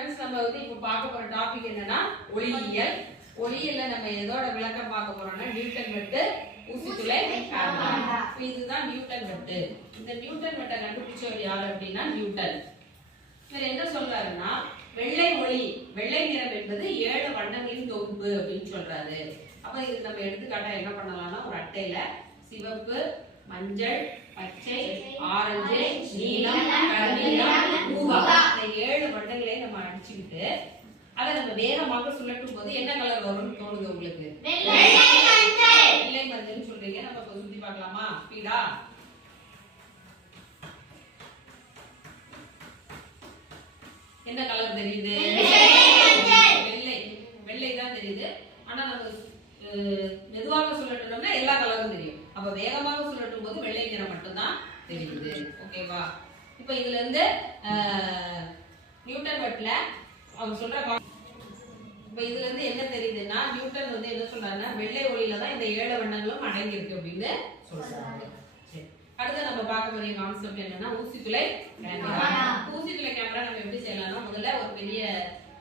Friends நம்ம வந்து இப்போ பார்க்க போற டாபிக் என்னன்னா ஒளியியல். ஒளியியல்ல நம்ம எதோட விளக்கம் பார்க்க போறோம்னா நியூட்டன் வெட்டு, ஊசித்துளை, காந்தம். இதுதான் நியூட்டன் வெட்டு. இந்த நியூட்டன் வெட்டை கண்டுபிடிச்சவர் யார் அப்படின்னா நியூட்டன். இவர் என்ன சொல்றாருன்னா வெள்ளை ஒளி, வெள்ளை நிறம் என்பது 7 வண்ணங்களின் தொகுப்பு அப்படின்னு சொல்றாரு. அப்ப இது நம்ம எடுத்துக்காட்டா என்ன பண்ணலாம்னா ஒரு அட்டையில சிவப்பு, மஞ்சள், பச்சை, ஆரஞ்சு, நீலம், கருநீலம், ஊதா இந்த 7 வண்ணங்களை நம்ம அடிச்சுக்கிட்டு அதை நம்ம வேகமாக சுழற்றும் போது என்ன கலர் வரும்னு தோணுது உங்களுக்கு? வெள்ளை மஞ்சள் சொல்றீங்க. நம்ம இப்ப சுத்தி பார்க்கலாமா? ஸ்பீடா என்ன கலர் தெரியுது? வெள்ளை. வெள்ளை தான் தெரியுது. ஆனா நம்ம மெதுவாக சுழற்றணும்னா எல்லா கலரும் தெரியும். அப்ப வேகமாக சுழற்றும் போது வெள்ளை நிறம் மட்டும் தான் தெரியுது. ஓகேவா? இப்போ இதுல இருந்து நியூட்டன் வெட்ல அவங்க சொல்ற இப்ப இதுல இருந்து என்ன தெரியுதுன்னா நியூட்டன் வந்து என்ன சொல்றாருன்னா வெள்ளை ஒளியில தான் இந்த 7 வண்ணங்களும் அடங்கி இருக்கு அப்படின்னு சொல்றாங்க. சரி, அடுத்து நம்ம பார்க்க போற கான்செப்ட் என்னன்னா ஊசித்துளை கேமரா. ஊசித்துளை கேமரா நம்ம எப்படி செய்யலாம்னா முதல்ல ஒரு பெரிய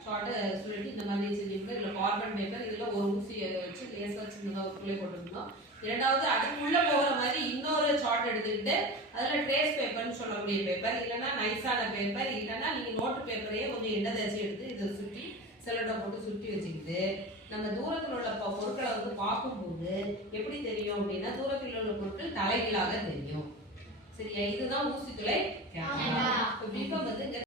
ஷார்ட் சுழட்டி இந்த மாதிரி செஞ்சிருக்கோம். இதுல கார்பன் பேப்பர், இதுல ஒரு ஊசியை வச்சு லேசா சின்னதா ஒரு துளை போட்டுருந்தோம். இரண்டாவது அதுக்குள்ள போகிற மாதிரி இன்னொரு ஷார்ட் எடுத்துக்கிட்டு அதுல ட்ரேஸ் பேப்பர்னு சொல்லக்கூடிய பேப்பர், இல்லைன்னா நைஸான பேப்பர், இல்லைன்னா நீங்க நோட்டு பேப்பரையே கொஞ்சம் எண்ணெய் தேய்ச்சி எடுத்து இதை சுற்றி செல்லடை போட்டு சுற்றி வச்சுக்கிட்டு நம்ம தூரத்தில் உள்ள பொருட்களை வந்து பார்க்கும்போது எப்படி தெரியும் அப்படின்னா தூரத்தில் உள்ள பொருட்கள் தலைகீழாக தெரியும். சரியா? இதுதான் ஊசித்துளை கேமரா. இப்போ வந்து